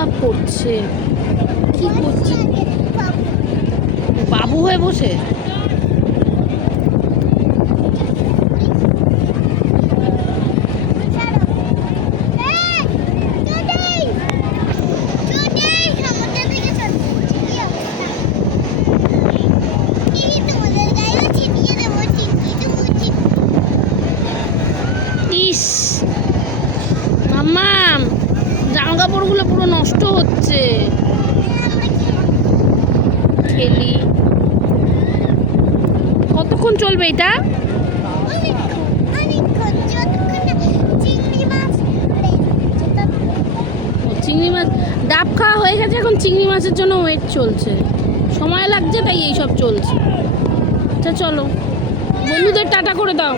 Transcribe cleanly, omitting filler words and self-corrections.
Makeup করছে। কি করছে? বাবু হয়ে বসে। ইস মাম্মাম, জামা কাপড়গুলো পুরো নষ্ট হচ্ছে। খেলি কতক্ষণ চলবে এটা? চিংড়ি মাছ ডাব খাওয়া হয়ে গেছে, এখন চিংড়ি মাছের জন্য ওয়েট চলছে। সময় লাগছে তাই এইসব চলছে। আচ্ছা চলো, বন্ধুদের টাটা করে দাও।